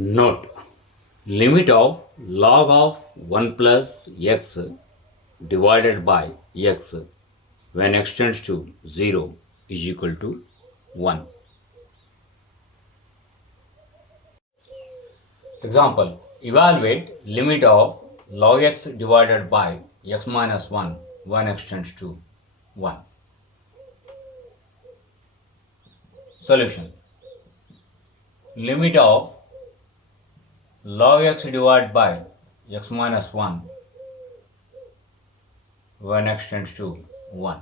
Note: limit of log of 1 plus x divided by x when x tends to 0 is equal to 1. Example: evaluate limit of log x divided by x minus 1 when x tends to 1. Solution: limit of log x divided by x minus 1 when x tends to 1.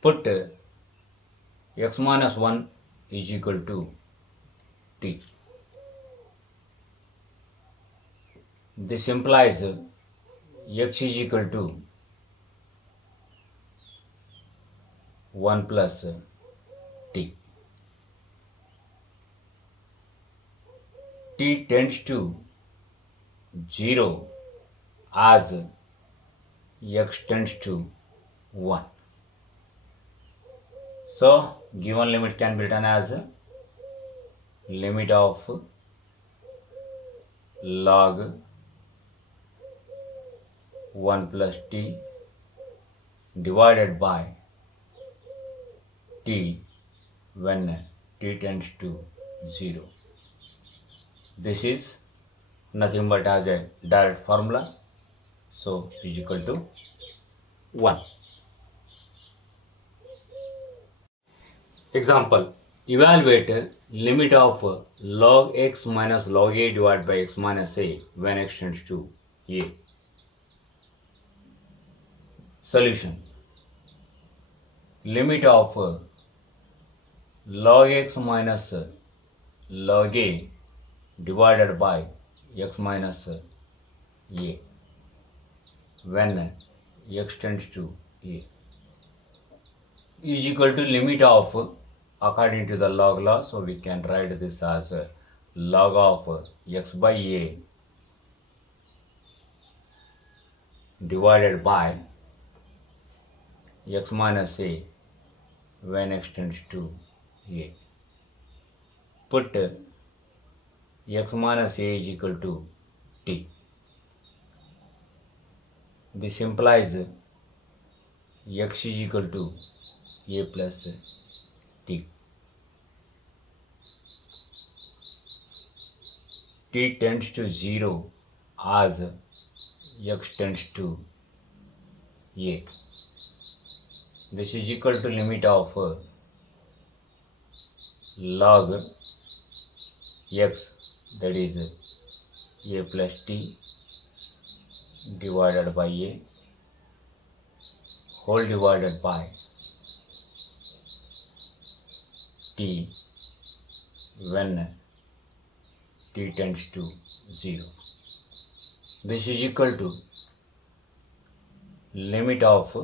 Put x minus 1 is equal to t. This implies x is equal to 1 plus t. T tends to 0 as x tends to 1. So, given limit can be written as limit of log 1 plus t divided by t when t tends to 0. This is nothing but as a direct formula, so is equal to 1. Example: evaluate limit of log x minus log a divided by x minus a when x tends to a. Solution: limit of log x minus log a divided by x minus a when x tends to a is equal to limit of, according to the log law, so we can write this as log of x by a divided by x minus a when x tends to a. Put x minus a is equal to t. This implies x is equal to a plus t. T tends to 0 as x tends to a. This is equal to limit of log x, that is a plus t divided by a whole divided by t when t tends to 0. This is equal to limit of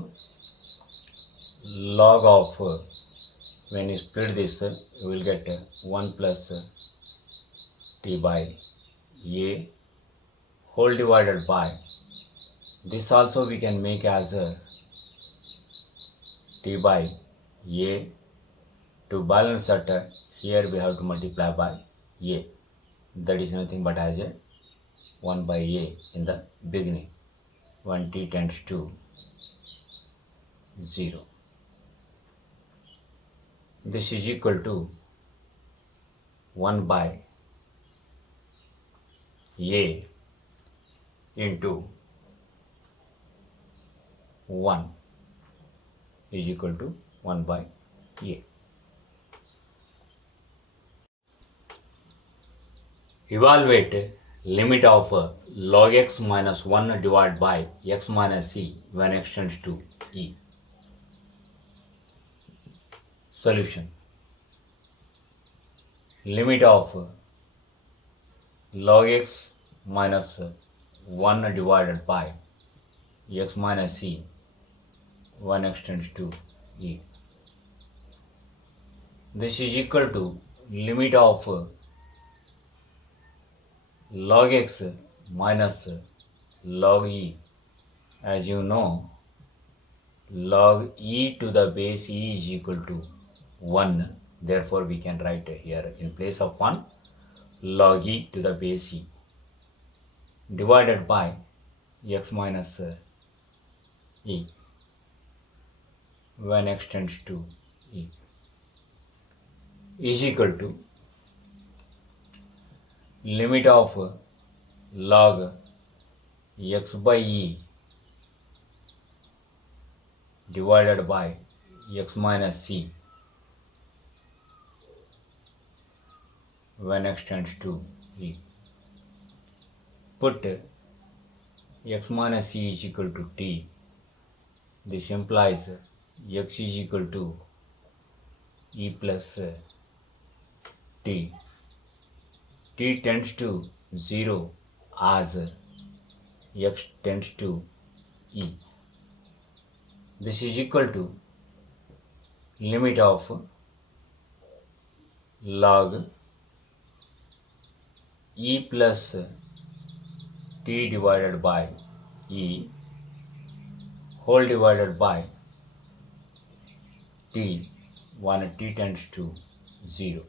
log of, when you split this, you will get 1 plus t by a whole divided by, this also we can make as t by a. To balance that, here we have to multiply by a, that is nothing but as a 1 by a in the beginning when t tends to 0. This is equal to 1 by a into 1 is equal to 1 by a. Evaluate limit of log x minus 1 divided by x minus c when x tends to e. Solution: limit of log x minus 1 divided by x minus c when x tends to e. This is equal to limit of log x minus log e. As you know, log e to the base e is equal to 1. Therefore, we can write here in place of 1 log e to the base e divided by x minus e when x tends to e is equal to limit of log x by e divided by x minus c when x tends to e. Put x minus c is equal to t. This implies x is equal to e plus t. T tends to 0 as x tends to e. This is equal to limit of log e plus t divided by e whole divided by t when t tends to 0.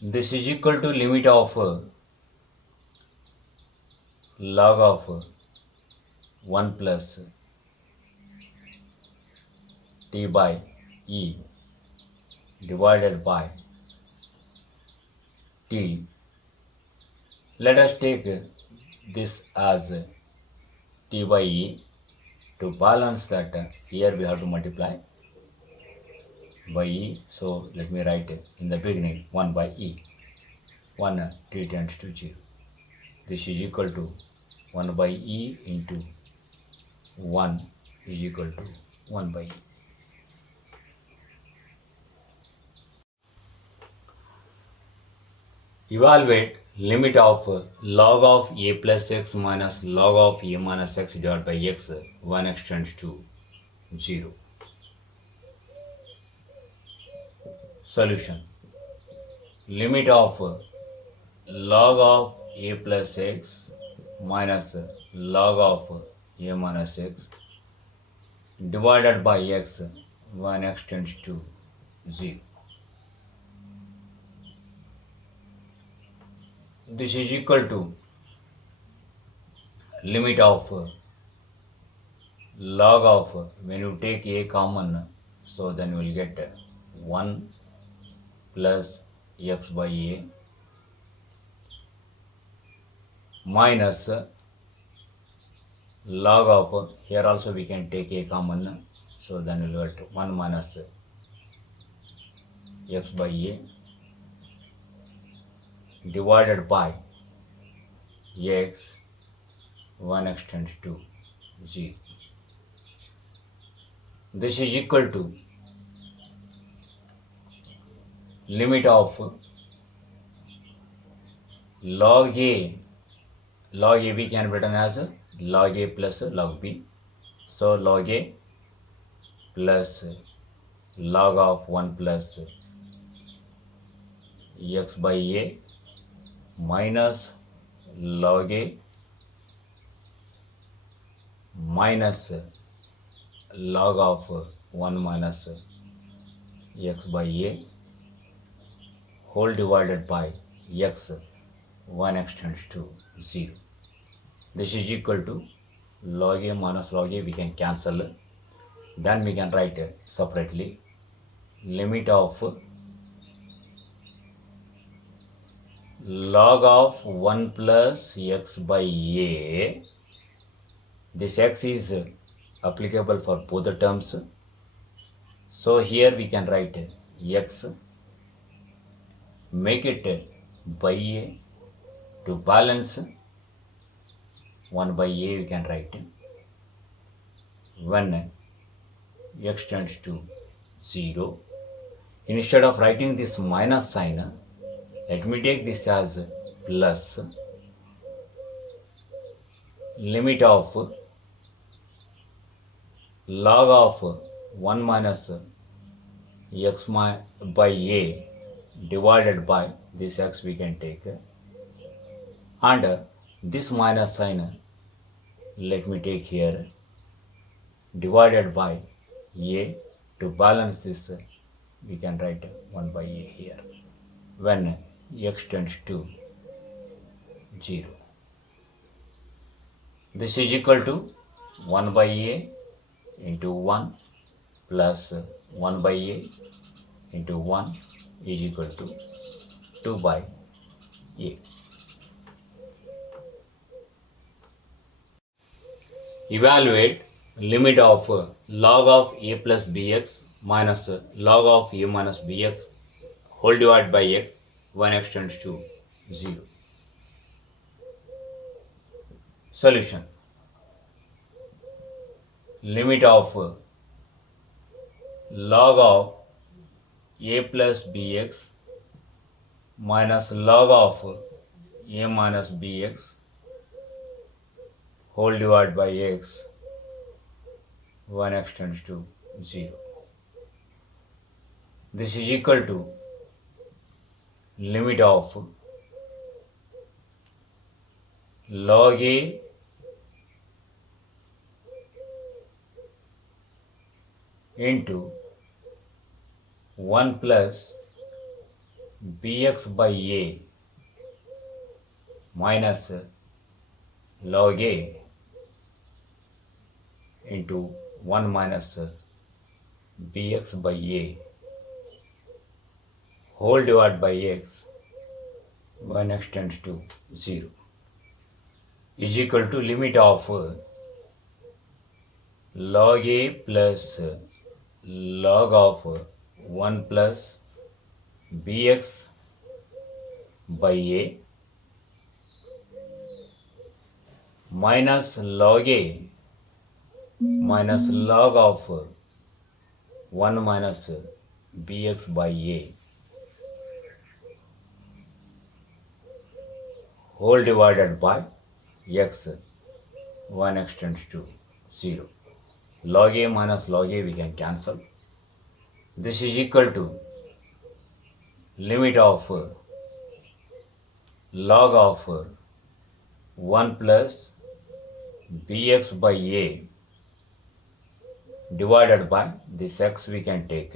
This is equal to limit of log of 1 plus t by e divided by t. Let us take this as t by e. To balance that, here we have to multiply by e. So let me write in the beginning 1 by e. 1 t tends to 0. This is equal to 1 by e into 1 is equal to 1 by e. Evaluate limit of log of a plus x minus log of a minus x divided by x when x tends to 0. Solution. Limit of log of a plus x minus log of a minus x divided by x when x tends to 0. This is equal to limit of log of, when you take a common, so then you will get 1 plus x by a minus log of, here also we can take a common, so then you will get 1 minus x by a divided by x when x tends to 0. This is equal to limit of log a we can written as log a plus log b. So log a plus log of 1 plus x by a minus log a minus log of 1 minus x by a whole divided by x when x tends to 0. This is equal to log a minus log a, we can cancel. Then we can write separately limit of log of 1 plus x by a. This x is applicable for both the terms. So here we can write x, make it by a, to balance 1 by a you can write when x tends to 0. Instead of writing this minus sign, let me take this as plus limit of log of 1 minus x by a divided by this x we can take, and this minus sign let me take here, divided by a To balance this, we can write 1 by a here when x tends to 0. This is equal to 1 by a into 1 plus 1 by a into 1 is equal to 2 by a. Evaluate limit of log of a plus bx minus log of a minus bx whole divided by x when x tends to 0. Solution. Limit of log of a plus bx minus log of a minus bx whole divided by x when x tends to 0. This is equal to limit of log a into 1 plus bx by a minus log a into 1 minus bx by a whole divided by x when x tends to 0 is equal to limit of log a plus log of 1 plus bx by a minus log a minus log of 1 minus bx by a whole divided by x when x tends to 0. Log a minus log a we can cancel. This is equal to limit of log of 1 plus bx by a divided by this x we can take.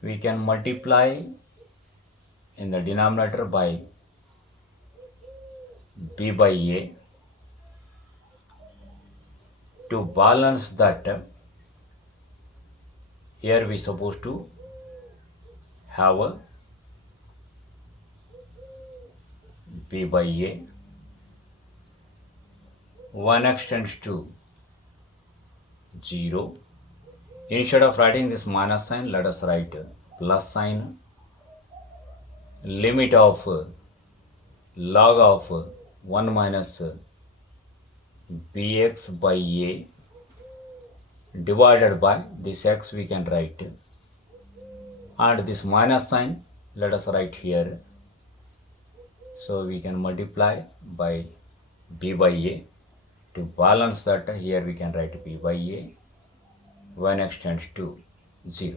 We can multiply in the denominator by b by a. To balance that, here we supposed to have a b by a. When x tends to 0, instead of writing this minus sign, let us write plus sign. Limit of log of 1 minus bx by a divided by this x we can write, and this minus sign let us write here, so we can multiply by b by a. To balance that, here we can write b by a when x tends to 0.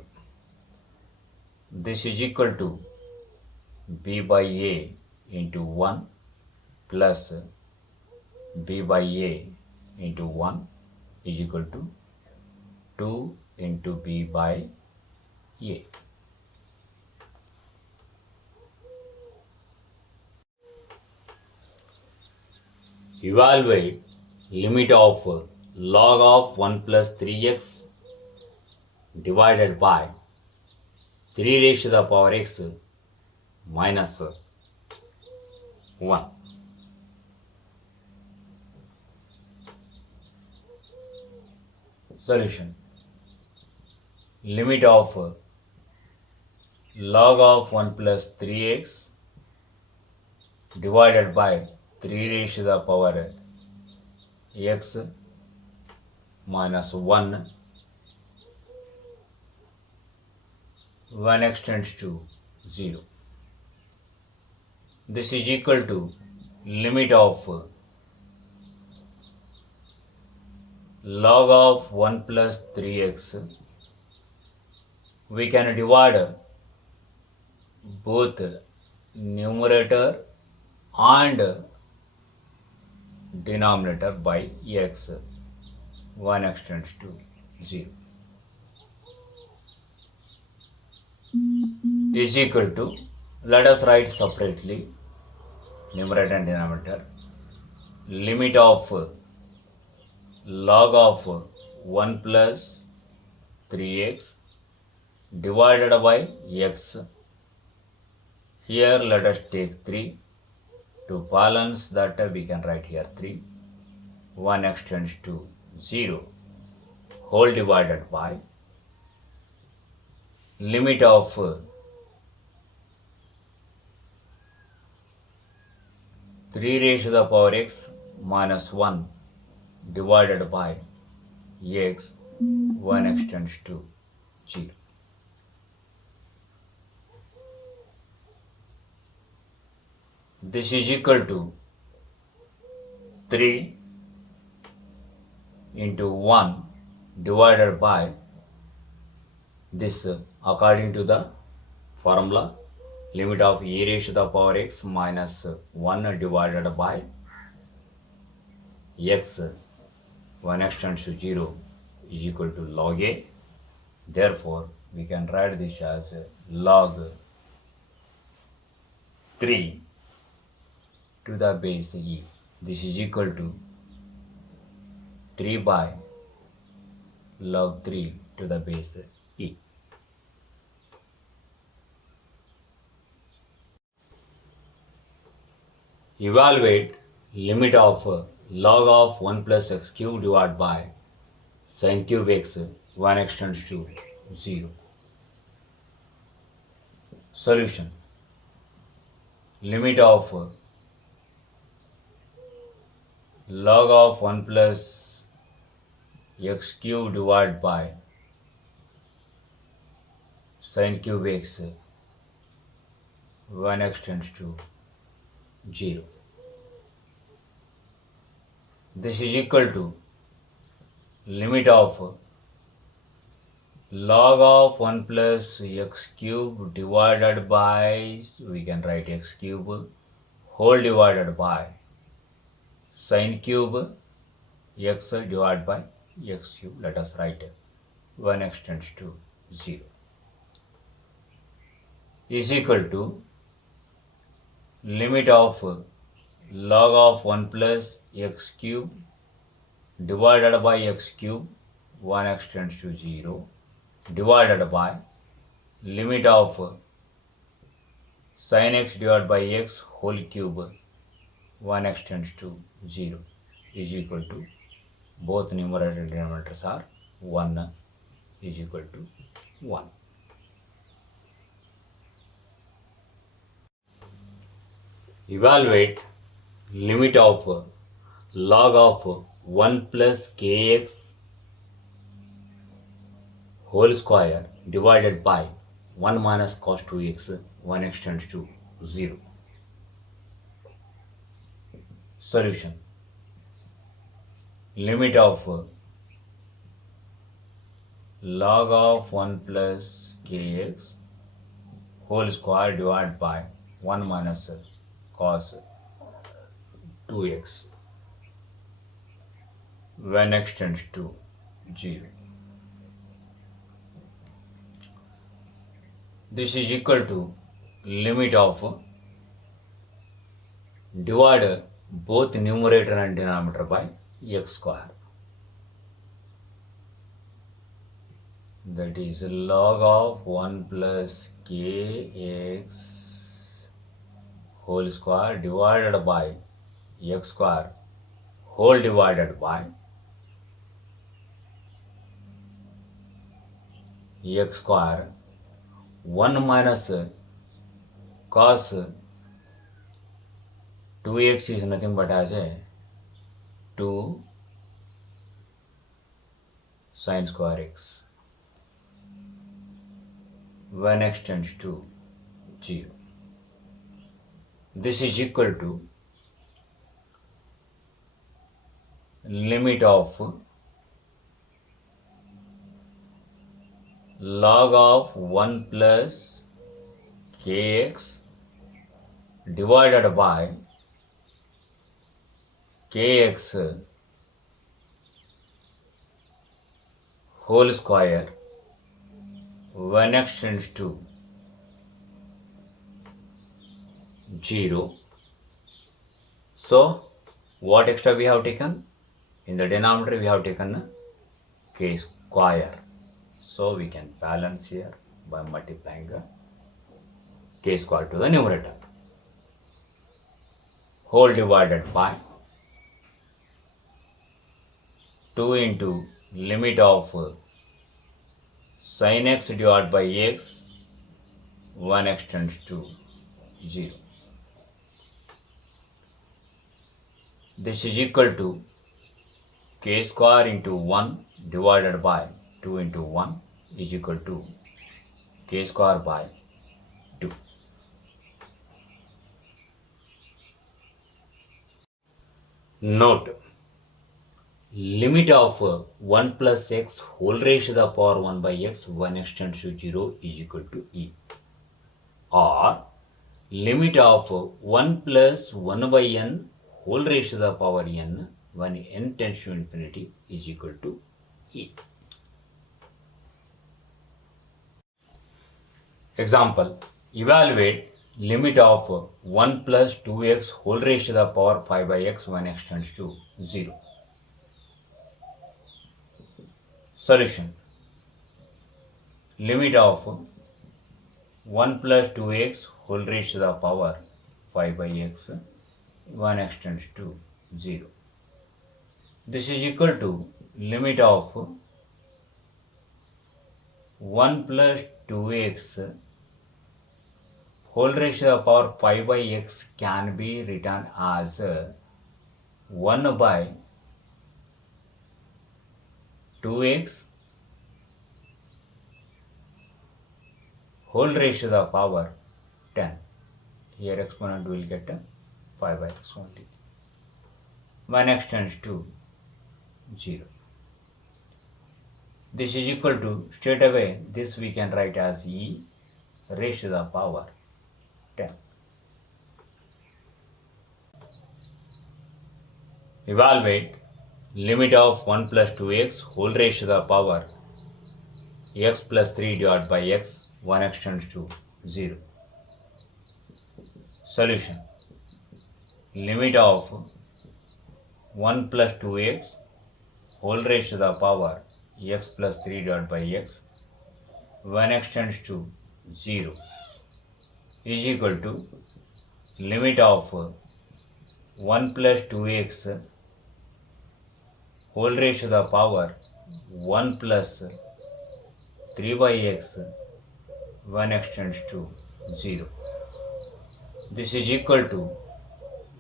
This is equal to b by a into 1 plus b by a into 1 is equal to 2 into b by a. Evaluate limit of log of 1 plus 3x divided by 3 raised to the power x minus 1. Solution. Limit of log of 1 plus 3x divided by 3 raised to the power x minus 1 when x tends to 0. This is equal to limit of log of 1 plus 3x. We can divide both numerator and denominator by x when x tends to 0. is equal to, let us write separately numerator and denominator, limit of log of 1 plus 3x divided by x. Here let us take 3. To balance that we can write here 3. 1x tends to 0 whole divided by limit of 3 raised to the power x minus 1 divided by x. 1x tends to 0. This is equal to 3 into 1 divided by this according to the formula, limit of e raised to the power x minus 1 divided by x. 1x tends to 0 is equal to log a. Therefore, we can write this as log 3 to the base e. This is equal to 3 by log 3 to the base e. Evaluate limit of log of 1 plus x cube divided by sin cube x. 1x tends to 0. Solution. Limit of log of 1 plus x cube divided by sin cube x. 1x tends to 0. This is equal to limit of log of 1 plus x cube divided by, we can write x cube whole divided by sin cube x divided by x cube. Let us write 1x tends to 0 is equal to limit of log of 1 plus x cube divided by x cube. 1x tends to 0 divided by limit of sin x divided by x whole cube. 1x tends to 0 is equal to, both numerator and denominators are 1 is equal to 1. Evaluate limit of log of 1 plus kx whole square divided by 1 minus cos 2x. 1x tends to 0. Solution. Limit of log of 1 plus kx whole square divided by 1 minus cos 2x when x tends to 0. This is equal to limit of divide both numerator and denominator by x square. That is log of 1 plus kx whole square divided by x square whole divided by x square 1 minus cos 2x is nothing but as a 2 sin square x when x tends to 0. This is equal to limit of log of 1 plus kx divided by kx whole square when x tends to 0. So what extra we have taken? In the denominator we have taken k square. So we can balance here by multiplying k square to the numerator. Whole divided by 2 into limit of sin x divided by x, 1x tends to 0. This is equal to k square into 1 divided by 2 into 1 is equal to k square by 2. Note, limit of 1 plus x whole raised to the power 1 by x, 1x tends to 0 is equal to e. Or limit of 1 plus 1 by n whole raised to the power n when n tends to infinity is equal to e. Example, evaluate limit of 1 plus 2x whole raised to the power 5 by x when x tends to 0. Solution, limit of 1 plus 2x whole raised to the power 5 by x when x tends to 0. This is equal to limit of 1 plus 2x whole raised to the power 5 by x can be written as 1 by 2x whole raised to the power 10. Here exponent will get 5 by x only when x tends to 0. This is equal to, straight away this we can write as e raised to the power 10. Evaluate limit of 1 plus 2x whole raised to the power x plus 3 divided by x when x tends to 0. Solution, limit of 1 plus 2x whole raised to the power x plus 3 divided by x when x tends to 0 is equal to limit of 1 plus 2x whole raised to the power 1 plus 3 by x when x tends to 0. This is equal to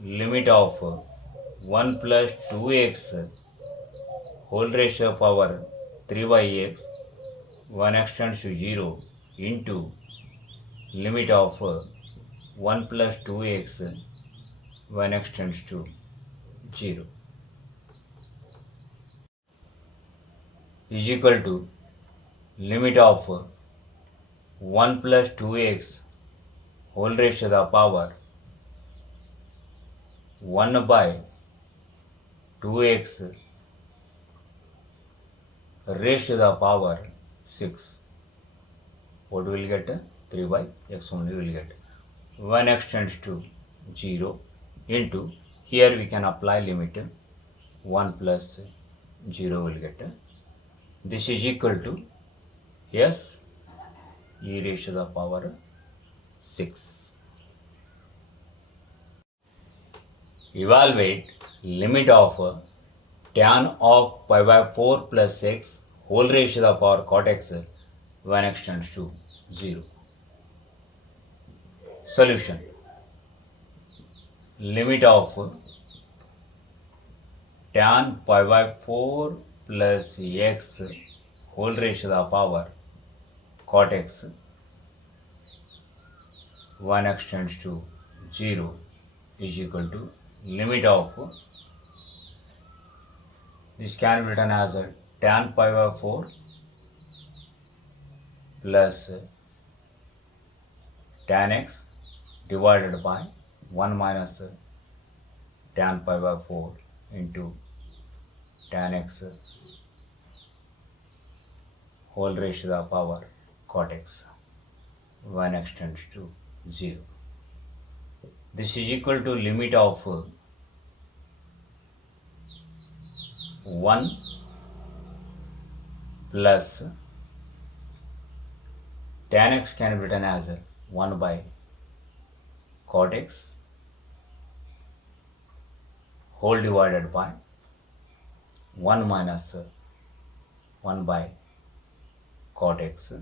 limit of 1 plus 2x whole raised to the power 3 by x when x tends to 0 into limit of 1 plus 2x when x tends to 0 is equal to limit of 1 plus 2x whole raised to the power 1 by 2x raised to the power 6. What will get? 3 by x only will get. When x tends to 0 into, here we can apply limit 1 plus 0 will get. This is equal to yes e raised to the power 6. Evaluate limit of tan of pi by 4 plus x whole raised to the power cot x when x tends to 0. Solution, limit of tan pi by 4 plus x whole raised to the power cot x when x tends to 0 is equal to limit of, this can be written as tan pi by 4 plus tan x divided by 1 minus tan pi by 4 into tan x whole raised to the power cot x when x tends to 0. This is equal to limit of 1 plus tan x can be written as 1 by cot x whole divided by 1 minus 1 by cot x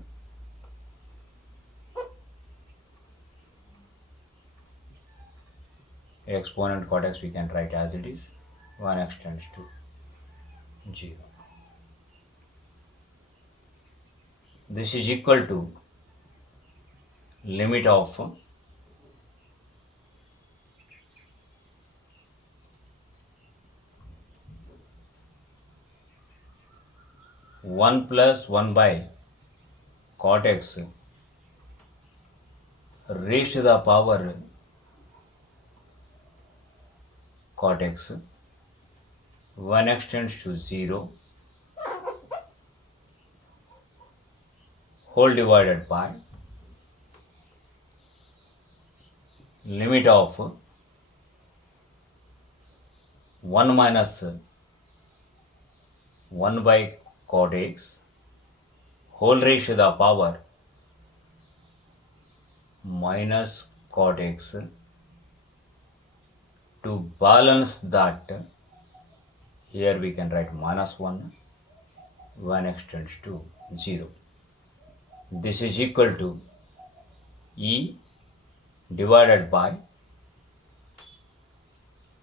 exponent cot x we can write as it is 1x tends to 0. This is equal to limit of 1 plus 1 by cot x raised to the power cot x 1x tends to 0 whole divided by limit of 1 minus 1 by cot x whole raised to the power minus cot x. To balance that, here we can write minus 1, 1x tends to 0. This is equal to e divided by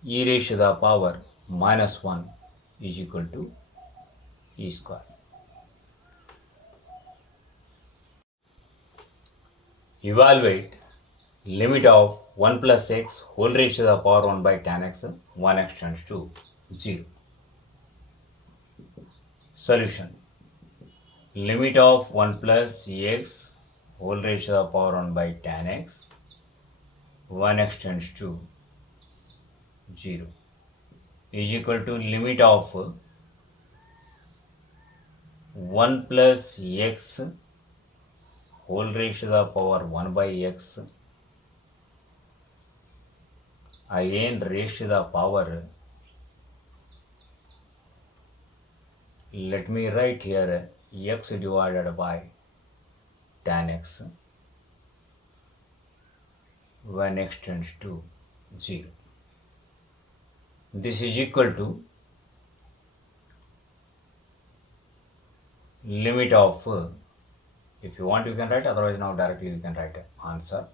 e raised to the power minus 1 is equal to e square. Evaluate limit of 1 plus x whole raised to the power 1 by tan x, 1x tends to 0. Solution. Limit of 1 plus x whole raised to the power 1 by tan x, 1x tends to 0 is equal to limit of 1 plus x whole raised to the power 1 by x again raised to the power, let me write here x divided by tan x when x tends to 0. This is equal to limit of, if you want you can write, otherwise now directly you can write answer.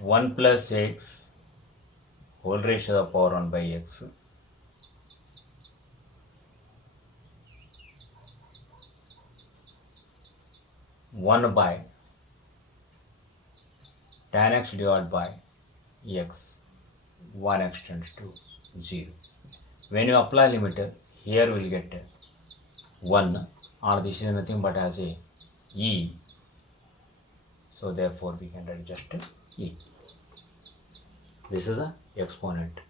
1 plus x whole raised to the power 1 by x (1 by tan x divided by x, 1x tends to 0. When you apply limit, here we will get 1, or this is nothing but as a e, so therefore we can write just e. This is a exponent.